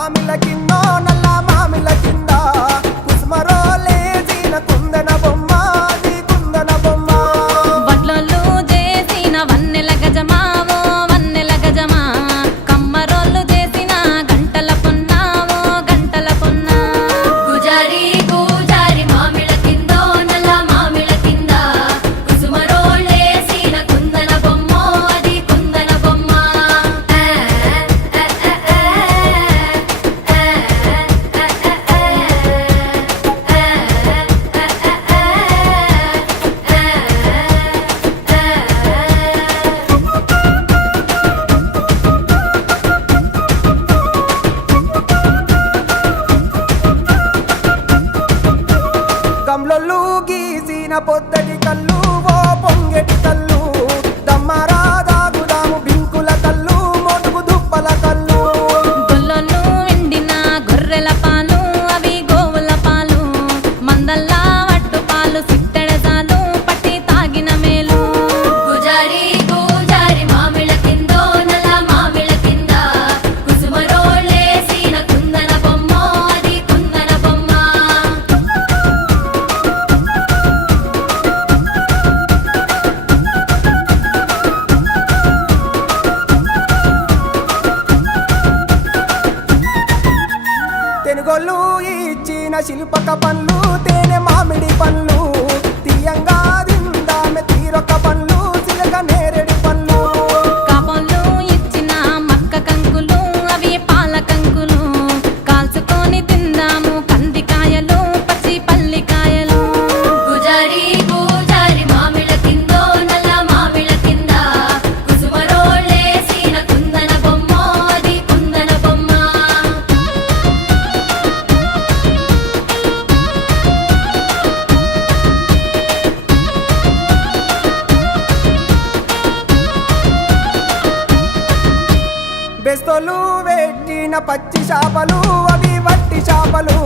మామిల కిందో నల్ల మామిల కింద కుసుమరోలేసిన కుందన బొమ్మ అది కుందన బొమ్మ వడ్లొల్లు చేసిన వన్నెల గజమావో వన్నెల గజమా కమ్మరోళ్ళు చేసిన గంటల పొన్నావో గంటల పొన్నా గుజారి గుజారి మామిళ్ళ కిందో నల్ల మామిళ్ళ కింద కుసుమరోళ్ళేసిన కుందన బొమ్మ అది కుందన బొమ్మ గమ్లొల్లు గీసిన పొద్దటి కళ్ళు ఓ పొంగెటి కళ్ళు దమ్మరా దాగుదాము బింకుల కళ్ళు మోటుకు దుప్పల కళ్ళు గొల్లొల్లు ఎండిన గొర్రెల పాలు అవి గోవుల పాలు మందల్లా వట్టు పాలు సిట్టెడసాలు పట్టి తాగిన మేలు గుజారి గుజారి మామిళ్ళ కిందో నల్ల మామిళ్ళ కింద కుసుమరోళ్ళేసిన కుందన బొమ్మ అది కుందన బొమ్మ తెనుగొల్లు ఇచ్చిన శిల్పక పండ్లు తేనె మామిడి పండ్లు తీయంగా దిందామె తీరొక పండ్లు చిలక నేరేడి పండ్లు కాపంలు ఇచ్చిన మక్క కంకులు అవి పాల కంకులు కాల్చుకొని తిందాము కందికాయలు పచ్చి పల్లికాయలు గుజారి గుజారి మామిళ్ళ కిందో నల్ల మామిళ్ళ కింద కుసుమరోళ్ళేసిన కుందన బొమ్మ అది కుందన బొమ్మ బెస్తోలు పెట్టిన పచ్చి చేపలు అవి వట్టి చేపలు